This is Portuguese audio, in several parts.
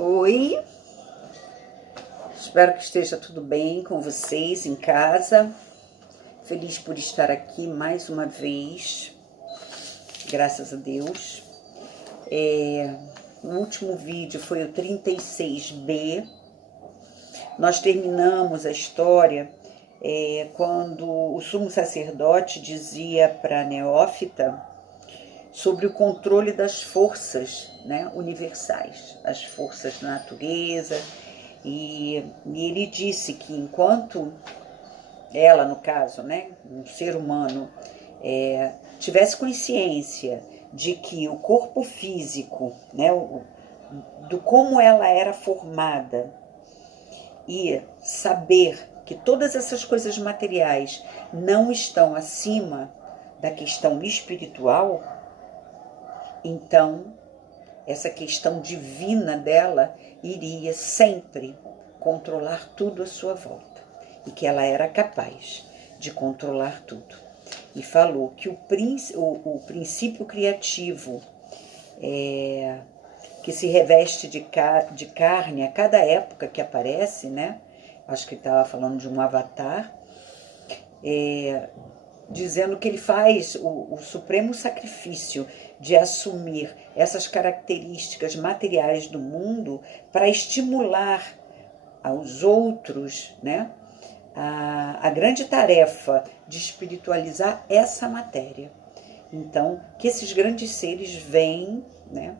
Oi, espero que esteja tudo bem com vocês em casa. Feliz por estar aqui mais uma vez, graças a Deus. O último vídeo foi o 36B. Nós terminamos a história quando o sumo sacerdote dizia para Neófita sobre o controle das forças, né, universais, as forças da natureza, e ele disse que enquanto ela, no caso, né, um ser humano, tivesse consciência de que o corpo físico, né, do como ela era formada, e saber que todas essas coisas materiais não estão acima da questão espiritual, então essa questão divina dela iria sempre controlar tudo à sua volta, e que ela era capaz de controlar tudo. E falou que o princípio criativo que se reveste de carne a cada época que aparece, né? Acho que ele estava falando de um avatar, dizendo que ele faz o supremo sacrifício de assumir essas características materiais do mundo para estimular aos outros, né, a grande tarefa de espiritualizar essa matéria. Então, que esses grandes seres vêm, né,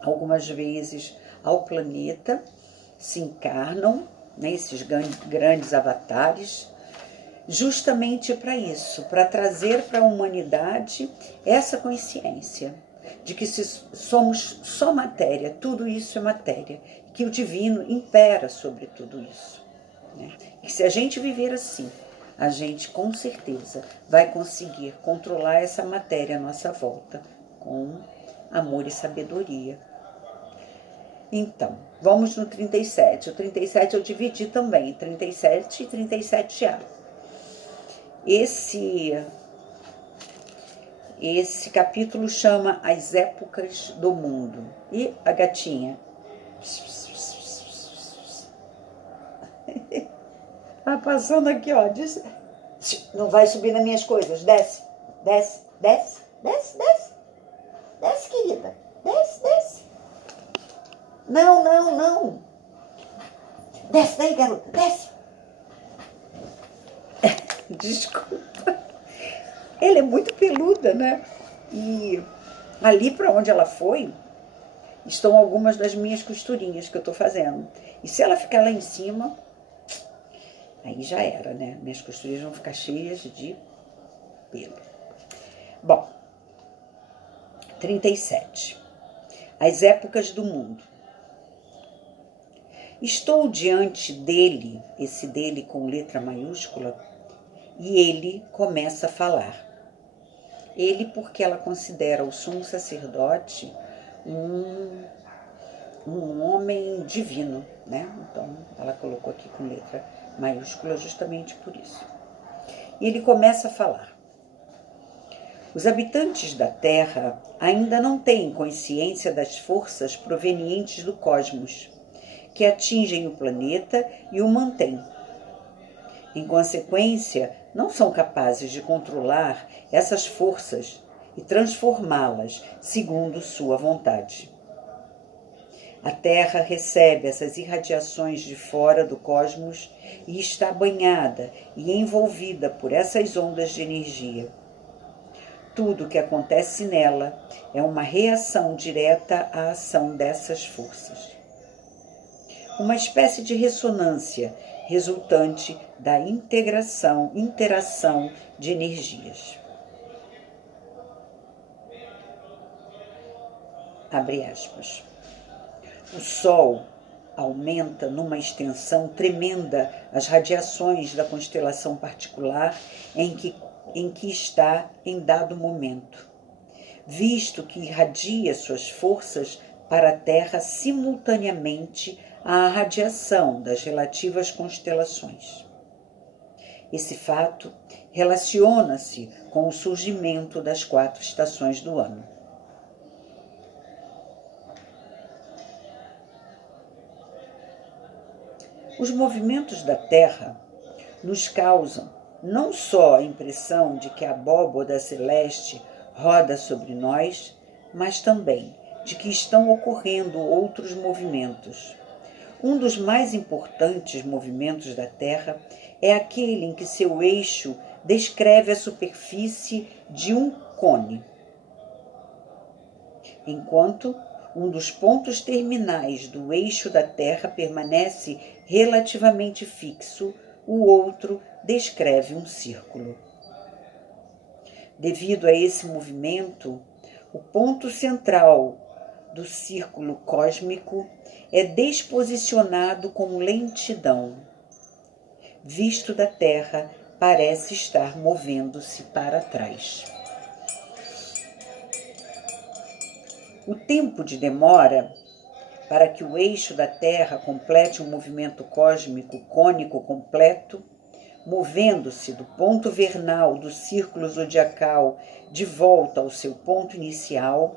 algumas vezes ao planeta, se encarnam, né, esses grandes avatares, justamente para isso, para trazer para a humanidade essa consciência de que se somos só matéria, tudo isso é matéria, que o divino impera sobre tudo isso, né? E se a gente viver assim, a gente com certeza vai conseguir controlar essa matéria à nossa volta com amor e sabedoria. Então, vamos no 37. O 37 eu dividi também, 37 e 37A. Esse capítulo chama As Épocas do Mundo. E a gatinha? Tá passando aqui, ó. Diz, não vai subir nas minhas coisas. Desce, desce, desce, desce, desce. Desce, querida. Desce, desce. Não, não, não. Desce daí, garota. Desce. Desculpa. Ela é muito peluda, né? E ali para onde ela foi, estão algumas das minhas costurinhas que eu tô fazendo. E se ela ficar lá em cima, aí já era, né? Minhas costurinhas vão ficar cheias de pelo. Bom, 37. As épocas do mundo. Estou diante dele, esse dele com letra maiúscula, e ele começa a falar. Ele, porque ela considera o sumo sacerdote um homem divino, né? Então, ela colocou aqui com letra maiúscula justamente por isso. E ele começa a falar. Os habitantes da Terra ainda não têm consciência das forças provenientes do cosmos, que atingem o planeta e o mantêm. Em consequência, não são capazes de controlar essas forças e transformá-las segundo sua vontade. A Terra recebe essas irradiações de fora do cosmos e está banhada e envolvida por essas ondas de energia. Tudo o que acontece nela é uma reação direta à ação dessas forças. Uma espécie de ressonância resultante da interação de energias. Abre aspas. O Sol aumenta numa extensão tremenda as radiações da constelação particular em que está em dado momento, visto que irradia suas forças para a Terra simultaneamente à radiação das relativas constelações. Esse fato relaciona-se com o surgimento das 4 estações do ano. Os movimentos da Terra nos causam não só a impressão de que a abóboda celeste roda sobre nós, mas também de que estão ocorrendo outros movimentos. Um dos mais importantes movimentos da Terra é aquele em que seu eixo descreve a superfície de um cone, enquanto um dos pontos terminais do eixo da Terra permanece relativamente fixo, o outro descreve um círculo. Devido a esse movimento, o ponto central do círculo cósmico é desposicionado com lentidão. Visto da Terra, parece estar movendo-se para trás. O tempo de demora para que o eixo da Terra complete um movimento cósmico cônico completo, movendo-se do ponto vernal do círculo zodiacal de volta ao seu ponto inicial,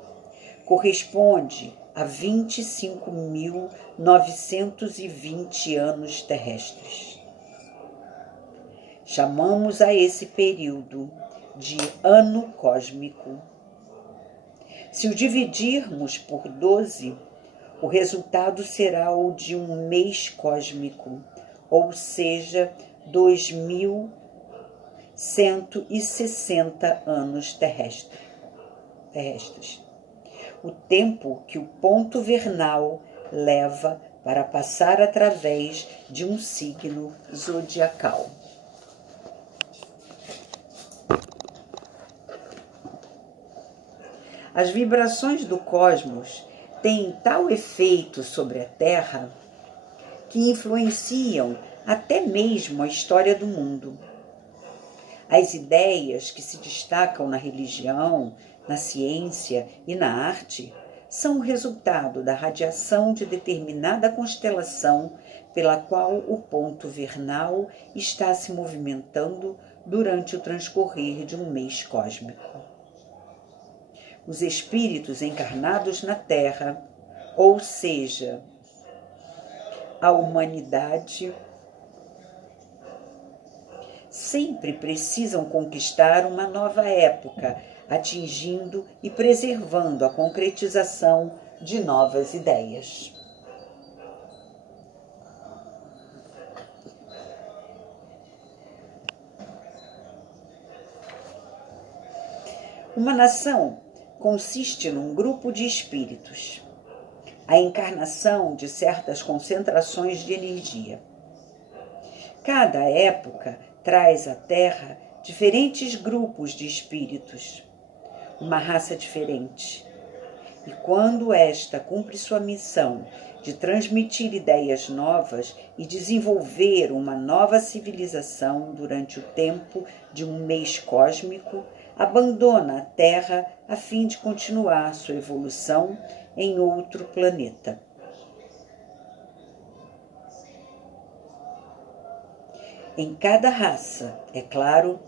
corresponde a 25.920 anos terrestres. Chamamos a esse período de ano cósmico. Se o dividirmos por 12, o resultado será o de um mês cósmico, ou seja, 2.160 anos terrestres. O tempo que o ponto vernal leva para passar através de um signo zodiacal. As vibrações do cosmos têm tal efeito sobre a Terra que influenciam até mesmo a história do mundo. As ideias que se destacam na religião, na ciência e na arte são o resultado da radiação de determinada constelação pela qual o ponto vernal está se movimentando durante o transcorrer de um mês cósmico. Os espíritos encarnados na Terra, ou seja, a humanidade, sempre precisam conquistar uma nova época, atingindo e preservando a concretização de novas ideias. Uma nação consiste num grupo de espíritos, a encarnação de certas concentrações de energia. Cada época traz à Terra diferentes grupos de espíritos, uma raça diferente. E quando esta cumpre sua missão de transmitir ideias novas e desenvolver uma nova civilização durante o tempo de um mês cósmico, abandona a Terra a fim de continuar sua evolução em outro planeta. Em cada raça, é claro,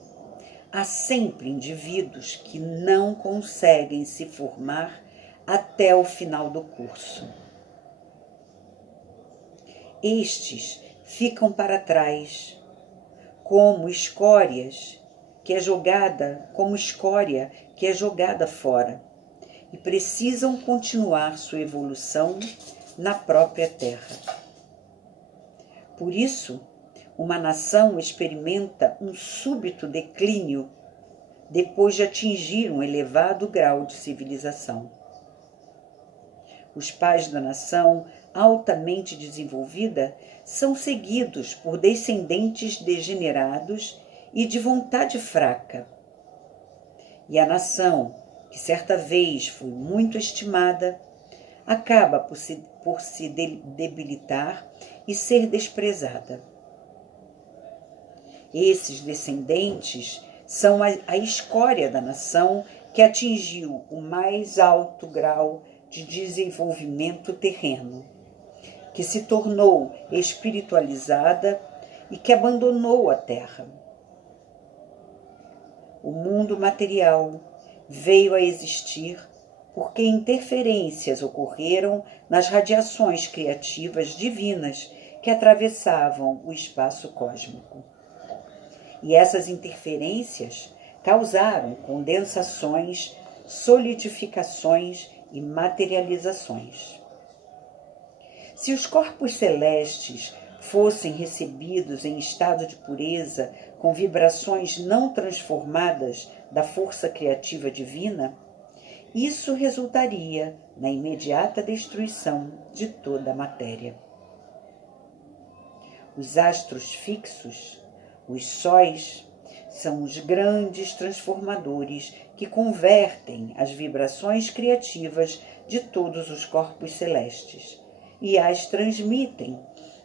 há sempre indivíduos que não conseguem se formar até o final do curso. Estes ficam para trás, como escória que é jogada fora, e precisam continuar sua evolução na própria Terra. Por isso, uma nação experimenta um súbito declínio depois de atingir um elevado grau de civilização. Os pais da nação altamente desenvolvida são seguidos por descendentes degenerados e de vontade fraca. E a nação, que certa vez foi muito estimada, acaba por se debilitar e ser desprezada. Esses descendentes são a escória da nação que atingiu o mais alto grau de desenvolvimento terreno, que se tornou espiritualizada e que abandonou a Terra. O mundo material veio a existir porque interferências ocorreram nas radiações criativas divinas que atravessavam o espaço cósmico. E essas interferências causaram condensações, solidificações e materializações. Se os corpos celestes fossem recebidos em estado de pureza, com vibrações não transformadas da força criativa divina, isso resultaria na imediata destruição de toda a matéria. Os astros fixos, os sóis, são os grandes transformadores que convertem as vibrações criativas de todos os corpos celestes e as transmitem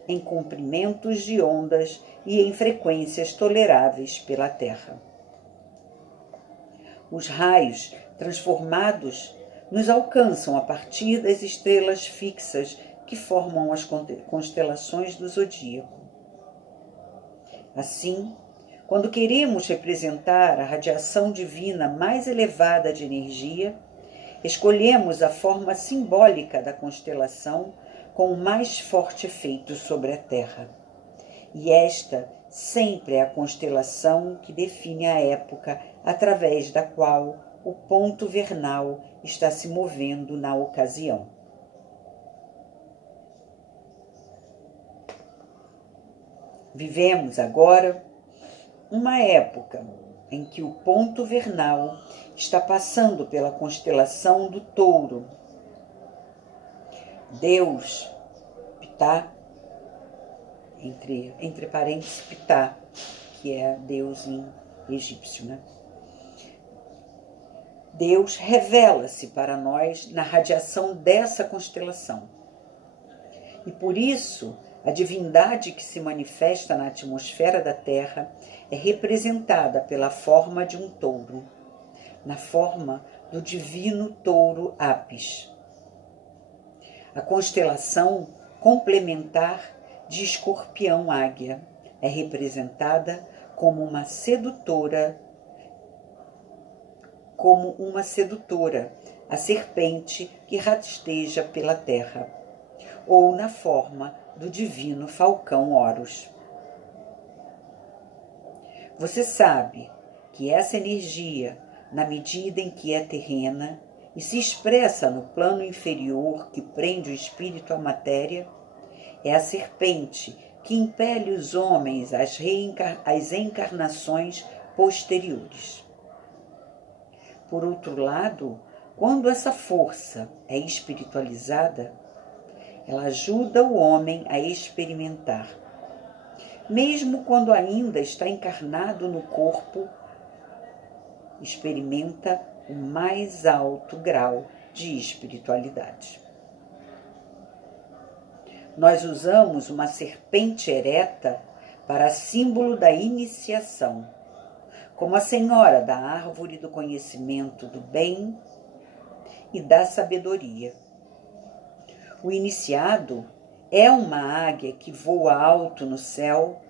em comprimentos de ondas e em frequências toleráveis pela Terra. Os raios transformados nos alcançam a partir das estrelas fixas que formam as constelações do zodíaco. Assim, quando queremos representar a radiação divina mais elevada de energia, escolhemos a forma simbólica da constelação com o mais forte efeito sobre a Terra. E esta sempre é a constelação que define a época através da qual o ponto vernal está se movendo na ocasião. Vivemos agora uma época em que o ponto vernal está passando pela constelação do Touro. Deus, Ptah, entre parênteses, Ptah, que é Deus em egípcio, né? Deus revela-se para nós na radiação dessa constelação. E por isso, a divindade que se manifesta na atmosfera da Terra é representada pela forma de um touro, na forma do divino touro Apis. A constelação complementar de Escorpião-Águia é representada como uma sedutora, a serpente que rasteja pela terra, ou na forma do divino falcão Horus. Você sabe que essa energia, na medida em que é terrena e se expressa no plano inferior que prende o espírito à matéria, é a serpente que impele os homens às encarnações posteriores. Por outro lado, quando essa força é espiritualizada, ela ajuda o homem a experimentar. Mesmo quando ainda está encarnado no corpo, experimenta o mais alto grau de espiritualidade. Nós usamos uma serpente ereta para símbolo da iniciação, como a senhora da árvore do conhecimento do bem e da sabedoria. O iniciado é uma águia que voa alto no céu,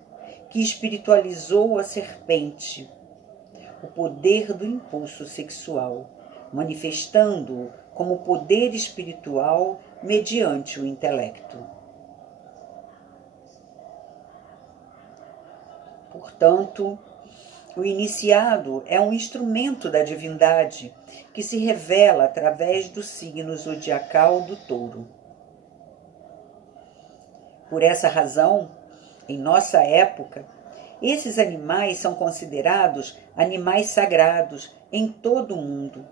que espiritualizou a serpente, o poder do impulso sexual, manifestando-o como poder espiritual mediante o intelecto. Portanto, o iniciado é um instrumento da divindade que se revela através do signo zodiacal do touro. Por essa razão, em nossa época, esses animais são considerados animais sagrados em todo o mundo.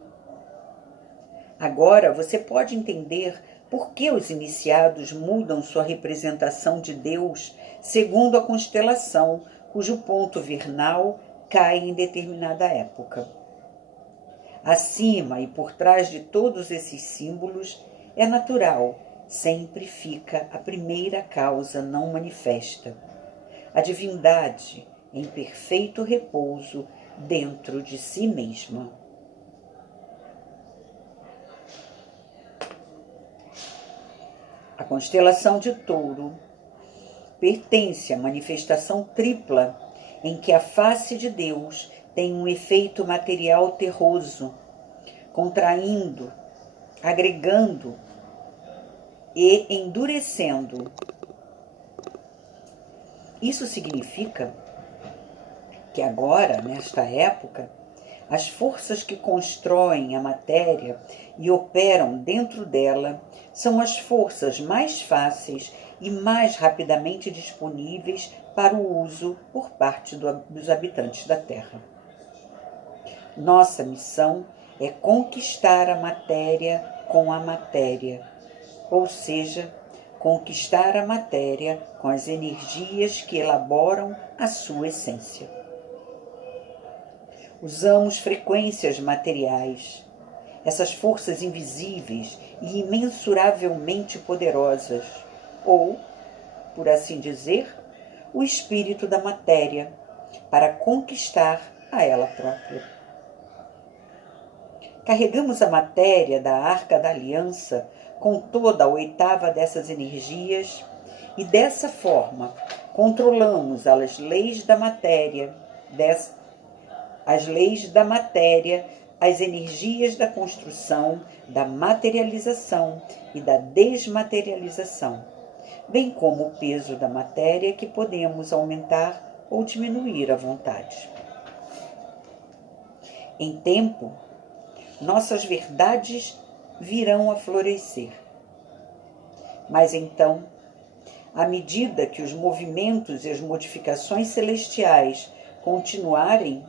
Agora você pode entender por que os iniciados mudam sua representação de Deus segundo a constelação cujo ponto vernal cai em determinada época. Acima e por trás de todos esses símbolos, é natural, sempre fica a primeira causa não manifesta, a divindade em perfeito repouso dentro de si mesma. A constelação de Touro pertence à manifestação tripla em que a face de Deus tem um efeito material terroso, contraindo, agregando e endurecendo Isso significa que agora, nesta época, as forças que constroem a matéria e operam dentro dela são as forças mais fáceis e mais rapidamente disponíveis para o uso por parte dos habitantes da Terra. Nossa missão é conquistar a matéria com a matéria, ou seja, conquistar a matéria com as energias que elaboram a sua essência. Usamos frequências materiais, essas forças invisíveis e imensuravelmente poderosas, ou, por assim dizer, o espírito da matéria, para conquistar a ela própria. Carregamos a matéria da Arca da Aliança com toda a oitava dessas energias e, dessa forma, controlamos as leis da matéria, as energias da construção, da materialização e da desmaterialização, bem como o peso da matéria que podemos aumentar ou diminuir à vontade. Em tempo, nossas verdades virão a florescer. Mas então, à medida que os movimentos e as modificações celestiais continuarem,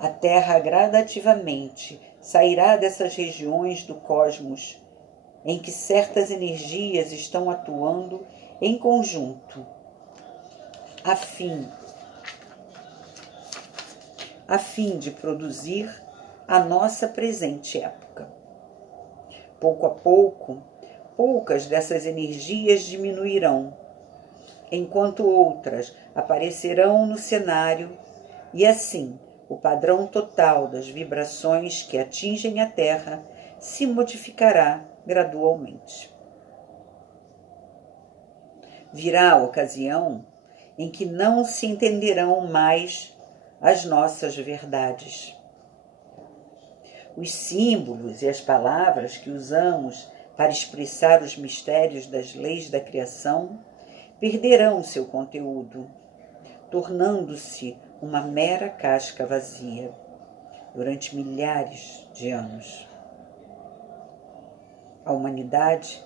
a Terra gradativamente sairá dessas regiões do cosmos em que certas energias estão atuando em conjunto, a fim de produzir a nossa presente época. Pouco a pouco, poucas dessas energias diminuirão, enquanto outras aparecerão no cenário, e assim o padrão total das vibrações que atingem a Terra se modificará gradualmente. Virá a ocasião em que não se entenderão mais as nossas verdades. Os símbolos e as palavras que usamos para expressar os mistérios das leis da criação perderão seu conteúdo, tornando-se uma mera casca vazia durante milhares de anos. A humanidade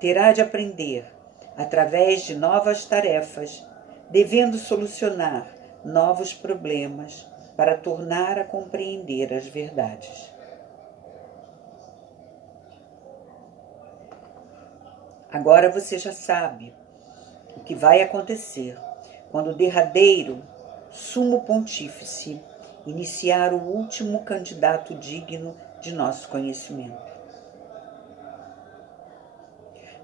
terá de aprender, através de novas tarefas, devendo solucionar novos problemas para tornar a compreender as verdades. Agora você já sabe o que vai acontecer quando o derradeiro Sumo Pontífice iniciar o último candidato digno de nosso conhecimento.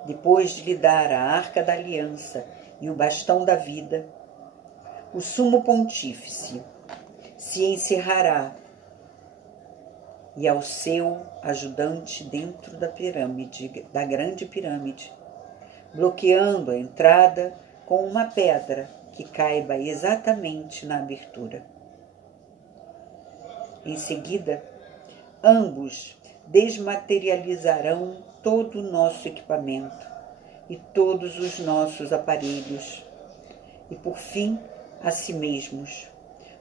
Depois de lhe dar a Arca da Aliança e o Bastão da Vida, o Sumo Pontífice se encerrará e ao seu ajudante dentro da pirâmide, da grande pirâmide, bloqueando a entrada com uma pedra que caiba exatamente na abertura. Em seguida, ambos desmaterializarão todo o nosso equipamento e todos os nossos aparelhos, e por fim, a si mesmos,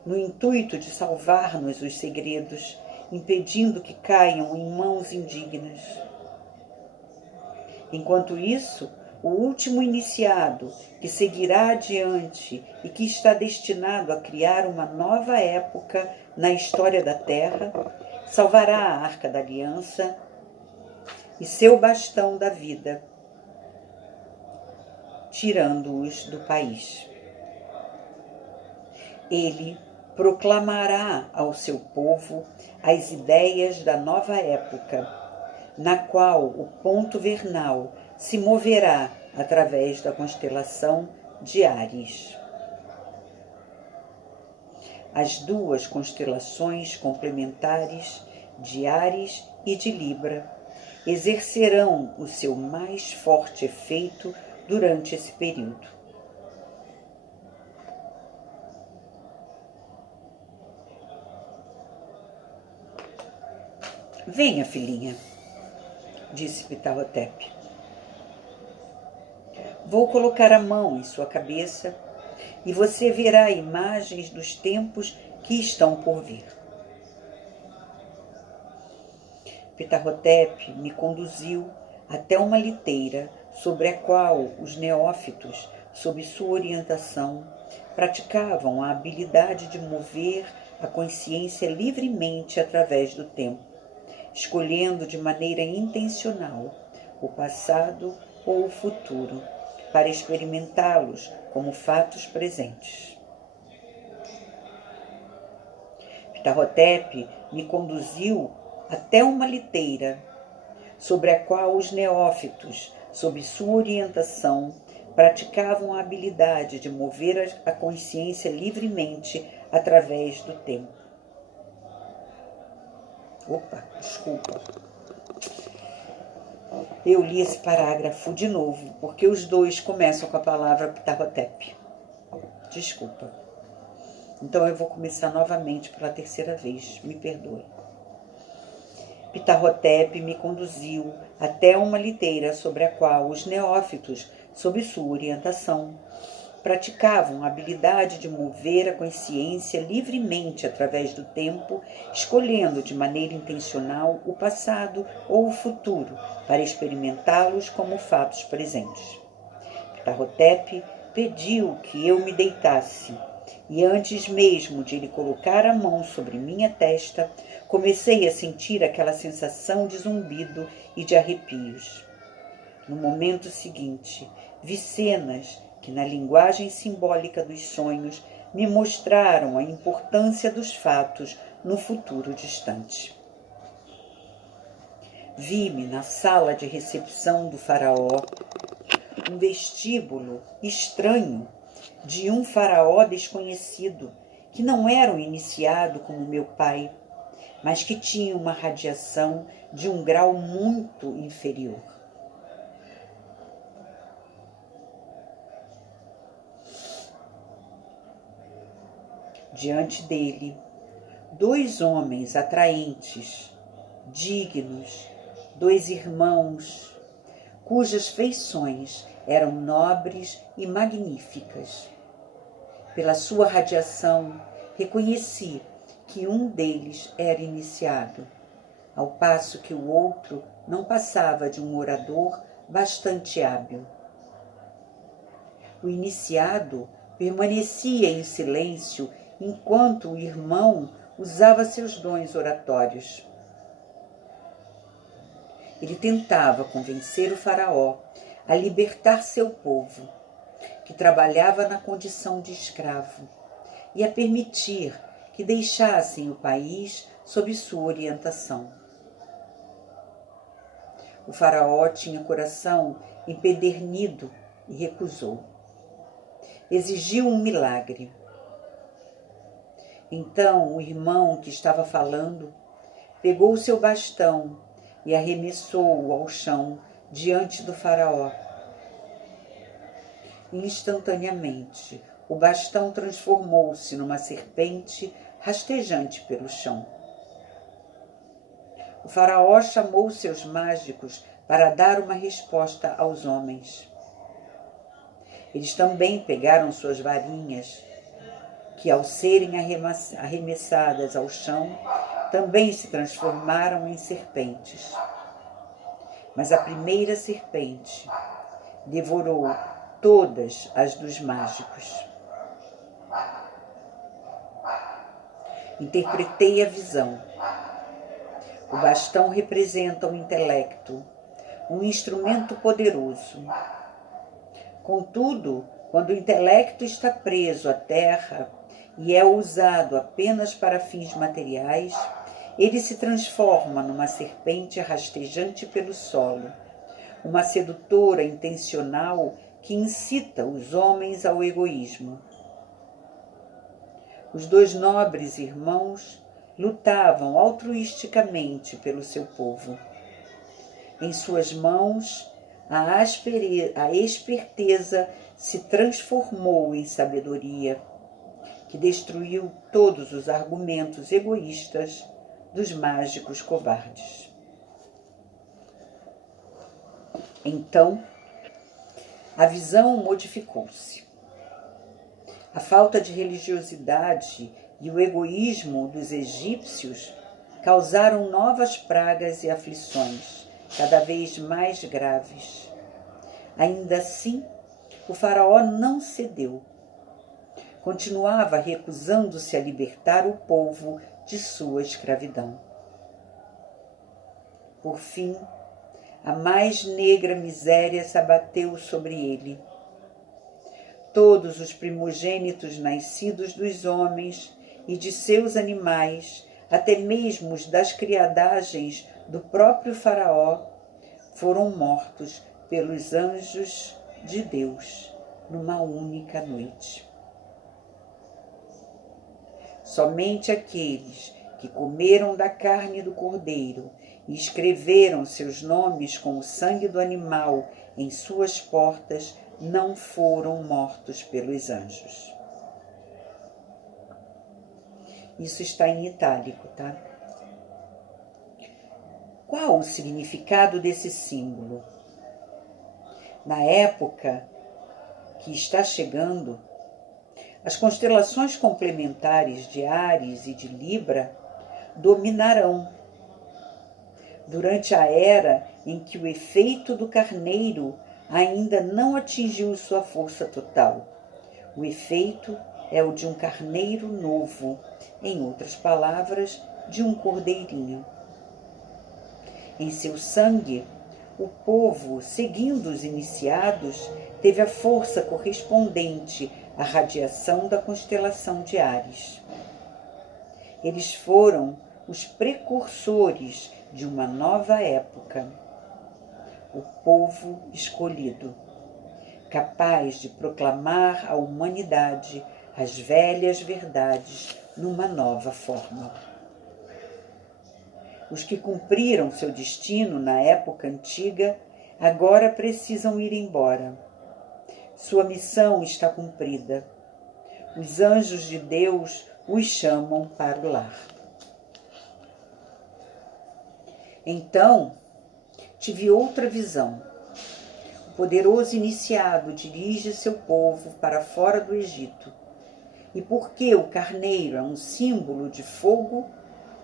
no intuito de salvar-nos os segredos, impedindo que caiam em mãos indignas. Enquanto isso, o último iniciado, que seguirá adiante e que está destinado a criar uma nova época na história da Terra, salvará a Arca da Aliança e seu bastão da vida, tirando-os do país. Ele proclamará ao seu povo as ideias da nova época, na qual o ponto vernal se moverá através da constelação de Áries. As duas constelações complementares de Áries e de Libra exercerão o seu mais forte efeito durante esse período. Venha, filhinha, disse Ptah-hotep. Vou colocar a mão em sua cabeça e você verá imagens dos tempos que estão por vir. Ptah-hotep me conduziu até uma liteira sobre a qual os neófitos, sob sua orientação, praticavam a habilidade de mover a consciência livremente através do tempo, escolhendo de maneira intencional o passado ou o futuro, para experimentá-los como fatos presentes. Ptah-hotep me conduziu até uma liteira sobre a qual os neófitos, sob sua orientação, praticavam a habilidade de mover a consciência livremente através do tempo. Desculpa. Eu li esse parágrafo de novo, porque os dois começam com a palavra Ptah-hotep. Desculpa. Então eu vou começar novamente pela terceira vez, me perdoe. Ptah-hotep me conduziu até uma liteira sobre a qual os neófitos, sob sua orientação, praticavam a habilidade de mover a consciência livremente através do tempo, escolhendo de maneira intencional o passado ou o futuro para experimentá-los como fatos presentes. Ptah-hotep pediu que eu me deitasse, e antes mesmo de ele colocar a mão sobre minha testa, comecei a sentir aquela sensação de zumbido e de arrepios. No momento seguinte, vi cenas que, na linguagem simbólica dos sonhos, me mostraram a importância dos fatos no futuro distante. Vi-me na sala de recepção do faraó, um vestíbulo estranho de um faraó desconhecido, que não era um iniciado como meu pai, mas que tinha uma radiação de um grau muito inferior. Diante dele, dois homens atraentes, dignos, dois irmãos, cujas feições eram nobres e magníficas. Pela sua radiação, reconheci que um deles era iniciado, ao passo que o outro não passava de um orador bastante hábil. O iniciado permanecia em silêncio enquanto o irmão usava seus dons oratórios. Ele tentava convencer o faraó a libertar seu povo, que trabalhava na condição de escravo, e a permitir que deixassem o país sob sua orientação. O faraó tinha coração empedernido e recusou. Exigiu um milagre. Então o irmão que estava falando pegou o seu bastão e arremessou-o ao chão diante do faraó. Instantaneamente, o bastão transformou-se numa serpente rastejante pelo chão. O faraó chamou seus mágicos para dar uma resposta aos homens. Eles também pegaram suas varinhas, que ao serem arremessadas ao chão, também se transformaram em serpentes. Mas a primeira serpente devorou todas as dos mágicos. Interpretei a visão. O bastão representa o intelecto, um instrumento poderoso. Contudo, quando o intelecto está preso à terra e é usado apenas para fins materiais, ele se transforma numa serpente rastejante pelo solo, uma sedutora intencional que incita os homens ao egoísmo. Os dois nobres irmãos lutavam altruisticamente pelo seu povo. Em suas mãos, a esperteza se transformou em sabedoria, que destruiu todos os argumentos egoístas dos mágicos covardes. Então, a visão modificou-se. A falta de religiosidade e o egoísmo dos egípcios causaram novas pragas e aflições, cada vez mais graves. Ainda assim, o faraó não cedeu. Continuava recusando-se a libertar o povo de sua escravidão. Por fim, a mais negra miséria se abateu sobre ele. Todos os primogênitos nascidos dos homens e de seus animais, até mesmo os das criadagens do próprio faraó, foram mortos pelos anjos de Deus numa única noite. Somente aqueles que comeram da carne do cordeiro e escreveram seus nomes com o sangue do animal em suas portas não foram mortos pelos anjos. Isso está em itálico, tá? Qual o significado desse símbolo? Na época que está chegando, as constelações complementares de Áries e de Libra dominarão. Durante a era em que o efeito do carneiro ainda não atingiu sua força total. O efeito é o de um carneiro novo, em outras palavras, de um cordeirinho. Em seu sangue, o povo, seguindo os iniciados, teve a força correspondente à radiação da constelação de Áries. Eles foram os precursores de uma nova época. O povo escolhido, capaz de proclamar à humanidade as velhas verdades numa nova forma. Os que cumpriram seu destino na época antiga agora precisam ir embora. Sua missão está cumprida. Os anjos de Deus os chamam para o lar. Então, tive outra visão. O poderoso iniciado dirige seu povo para fora do Egito. E porque o carneiro é um símbolo de fogo,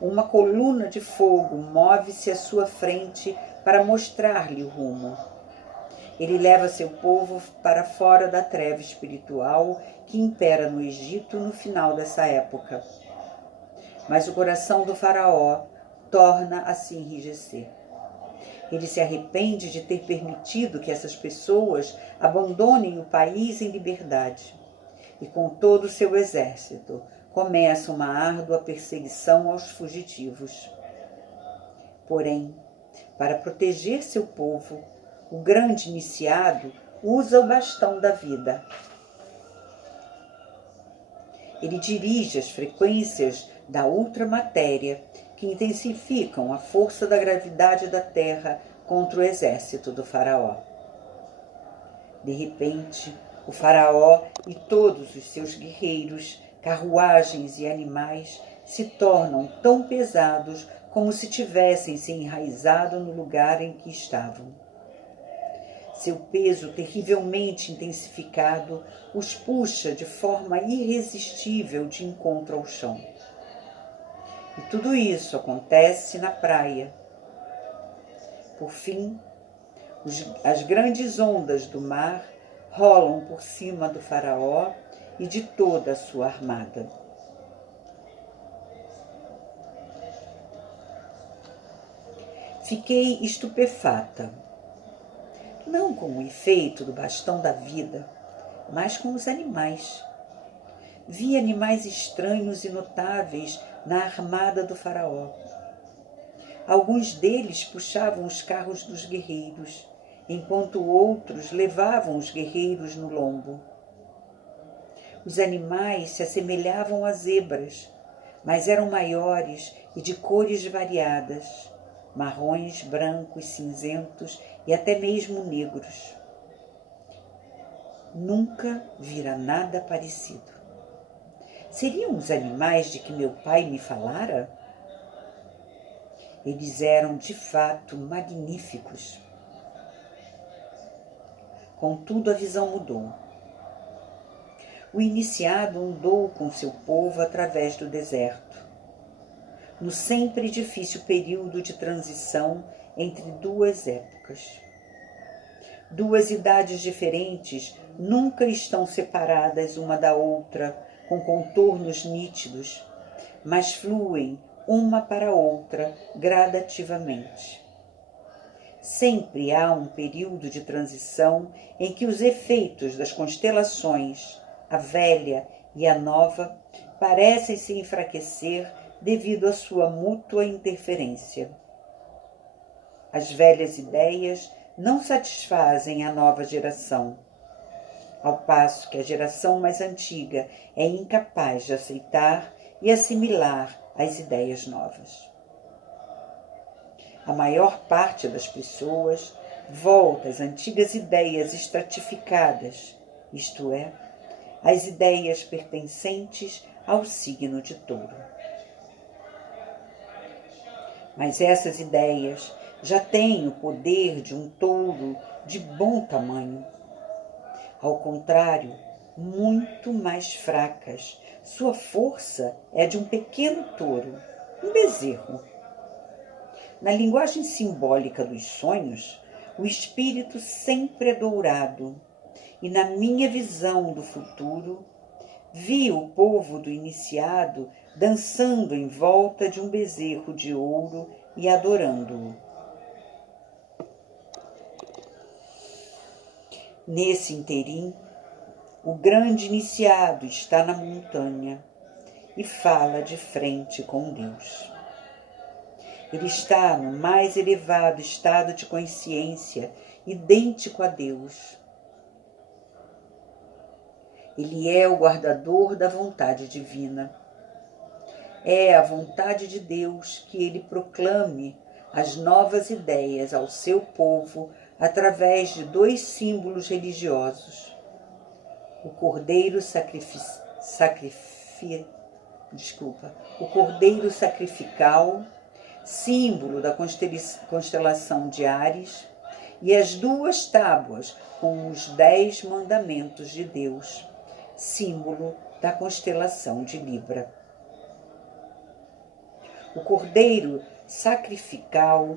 uma coluna de fogo move-se à sua frente para mostrar-lhe o rumo. Ele leva seu povo para fora da treva espiritual que impera no Egito no final dessa época. Mas o coração do faraó torna a se enrijecer. Ele se arrepende de ter permitido que essas pessoas abandonem o país em liberdade. E com todo o seu exército, começa uma árdua perseguição aos fugitivos. Porém, para proteger seu povo, o grande iniciado usa o bastão da vida. Ele dirige as frequências da ultramatéria que intensificam a força da gravidade da Terra contra o exército do faraó. De repente, o faraó e todos os seus guerreiros, carruagens e animais se tornam tão pesados como se tivessem se enraizado no lugar em que estavam. Seu peso terrivelmente intensificado os puxa de forma irresistível de encontro ao chão. E tudo isso acontece na praia. Por fim, as grandes ondas do mar rolam por cima do faraó e de toda a sua armada. Fiquei estupefata, não com o efeito do bastão da vida, mas com os animais. Vi animais estranhos e notáveis na armada do faraó. Alguns deles puxavam os carros dos guerreiros, enquanto outros levavam os guerreiros no lombo. Os animais se assemelhavam a zebras, mas eram maiores e de cores variadas, marrons, brancos, cinzentos e até mesmo negros. Nunca vira nada parecido. Seriam os animais de que meu pai me falara? Eles eram, de fato, magníficos. Contudo, a visão mudou. o iniciado andou com seu povo através do deserto, no sempre difícil período de transição entre duas épocas. Duas idades diferentes nunca estão separadas uma da outra com contornos nítidos, mas fluem uma para a outra gradativamente. Sempre há um período de transição em que os efeitos das constelações, a velha e a nova, parecem se enfraquecer devido à sua mútua interferência. As velhas ideias não satisfazem a nova geração, ao passo que a geração mais antiga é incapaz de aceitar e assimilar as ideias novas. A maior parte das pessoas volta às antigas ideias estratificadas, isto é, as ideias pertencentes ao signo de Touro. Mas essas ideias já têm o poder de um touro de bom tamanho. Ao contrário, muito mais fracas. Sua força é de um pequeno touro, um bezerro. Na linguagem simbólica dos sonhos, o espírito sempre é dourado, e na minha visão do futuro, vi o povo do iniciado dançando em volta de um bezerro de ouro e adorando-o. Nesse interim, o grande iniciado está na montanha e fala de frente com Deus. Ele está no mais elevado estado de consciência, idêntico a Deus. Ele é o guardador da vontade divina. É a vontade de Deus que ele proclame as novas ideias ao seu povo através de dois símbolos religiosos. O cordeiro sacrificial, símbolo da constelação de Áries, e as duas tábuas com os 10 mandamentos de Deus, símbolo da constelação de Libra. O cordeiro sacrificial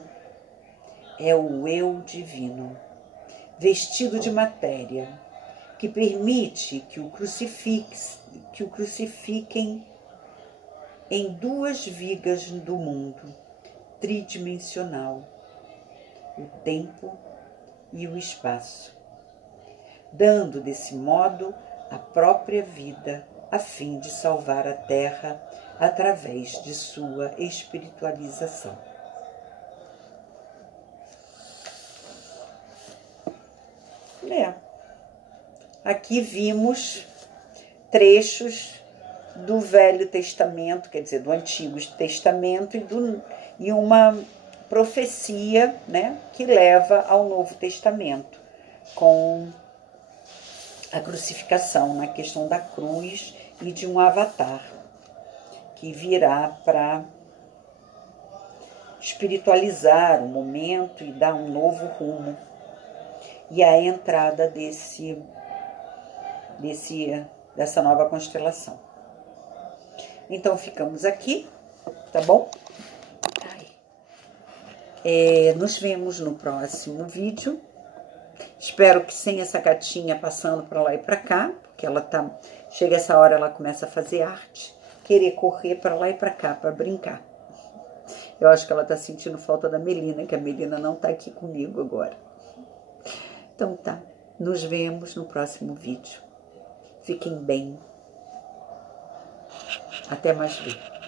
é o eu divino, vestido de matéria, que permite que o crucifiquem em duas vigas do mundo tridimensional, o tempo e o espaço, dando desse modo a própria vida a fim de salvar a Terra através de sua espiritualização. Aqui vimos trechos do Velho Testamento, quer dizer, do Antigo Testamento e uma profecia, né, que leva ao Novo Testamento, com a crucificação, na questão da cruz e de um avatar que virá para espiritualizar o momento e dar um novo rumo, e a entrada dessa nova constelação. Então ficamos aqui, tá bom? Nos vemos no próximo vídeo. Espero que sem essa gatinha passando para lá e para cá, porque ela chega essa hora, ela começa a fazer arte, querer correr para lá e para cá para brincar. Eu acho que ela está sentindo falta da Melina, que a Melina não está aqui comigo agora. Então tá, nos vemos no próximo vídeo. Fiquem bem. Até mais ver.